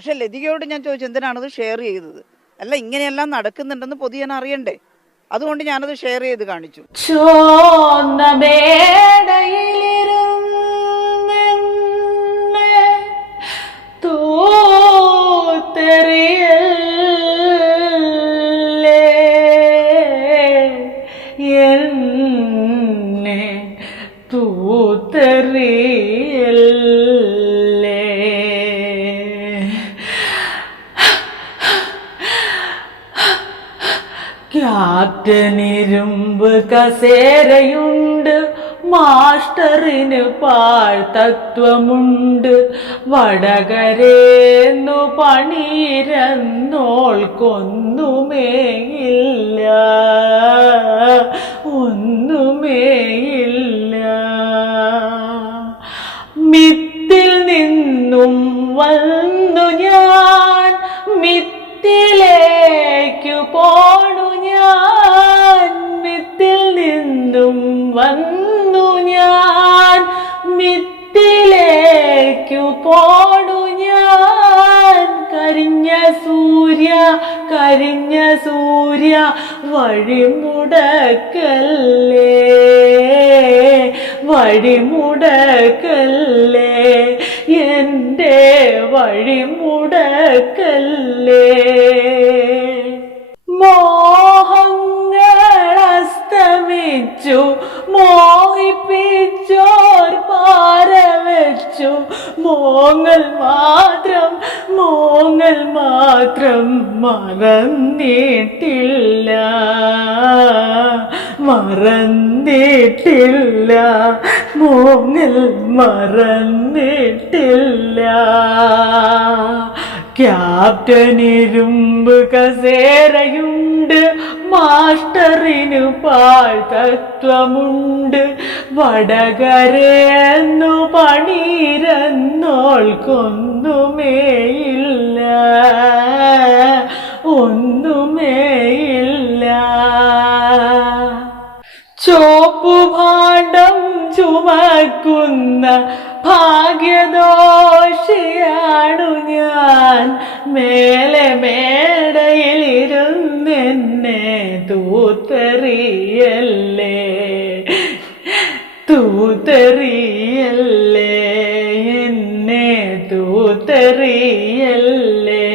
പക്ഷെ ലതികയോട് ഞാൻ ചോദിച്ചു എന്തിനാണത് ഷെയർ ചെയ്തത്? അല്ല ഇങ്ങനെയെല്ലാം നടക്കുന്നുണ്ടെന്ന് പൊതുജനം അറിയണ്ടേ. അതുകൊണ്ട് ഞാനത് ഷെയർ ചെയ്ത് കാണിച്ചു. തൂത്തറിയല്ലേ ക്യാപ്റ്റനിരുമ്പ് കസേരയുണ്ട്. മാസ്റ്ററിന് പാഴ്തത്വമുണ്ട് വടകരേന്നു പണിയിരന്നോൾക്കൊന്നുമേയില്ല ഒന്നുമേയില്ല. മിത്തിൽ നിന്നും വന്നു ഞാൻ മിത്തിലേക്കു പോടു ഞാൻ. കരിഞ്ഞ സൂര്യ കരിഞ്ഞ സൂര്യ വഴിമുടക്കല്ലേ? വഴിമുടക്കല്ലേ? എന്റെ വഴിമുടക്കല്ലേ? മോങ്ങൾ മാത്രം മോങ്ങൽ മാത്രം മറന്നിട്ടില്ല. മറന്നിട്ടില്ല. മോങ്ങൽ മറന്നിട്ടില്ല. ക്യാപ്റ്റനിരുമ്പ് കസേരയുണ്ട്. മാസ്റ്ററിനു പാഴ്തത്വമുണ്ട് വടകരേന്നു പണീരെന്നോൾക്കൊന്നുമേയില്ല ഒന്നുമേയില്ല ചോപ്പുഭാണ്ഡം ചുമക്കുന്ന ഭാഗ്യദോഷിയാണു ഞാൻ. മേലെ മേടയിൽ ഇരുന്നെന്നെ തൂത്തെറിയല്ലേ? തൂത്തെറിയല്ലേ? എന്നെ തൂത്തെറിയല്ലേ?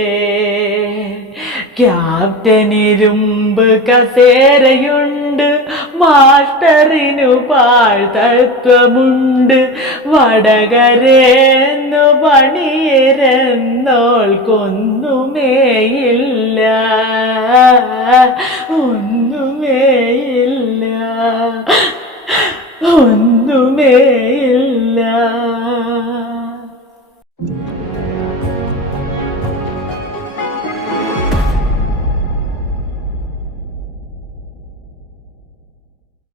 ക്യാപ്റ്റനിരുമ്പ് കസേരയുണ്ട്. മാസ്റ്ററിനു പാഴ്തത്വമുണ്ട് വടകരേന്നു പണിയരെന്നോൾക്കൊന്നുമേയില്ല ഒന്നുമേയില്ല. ഒന്നുമേയില്ല.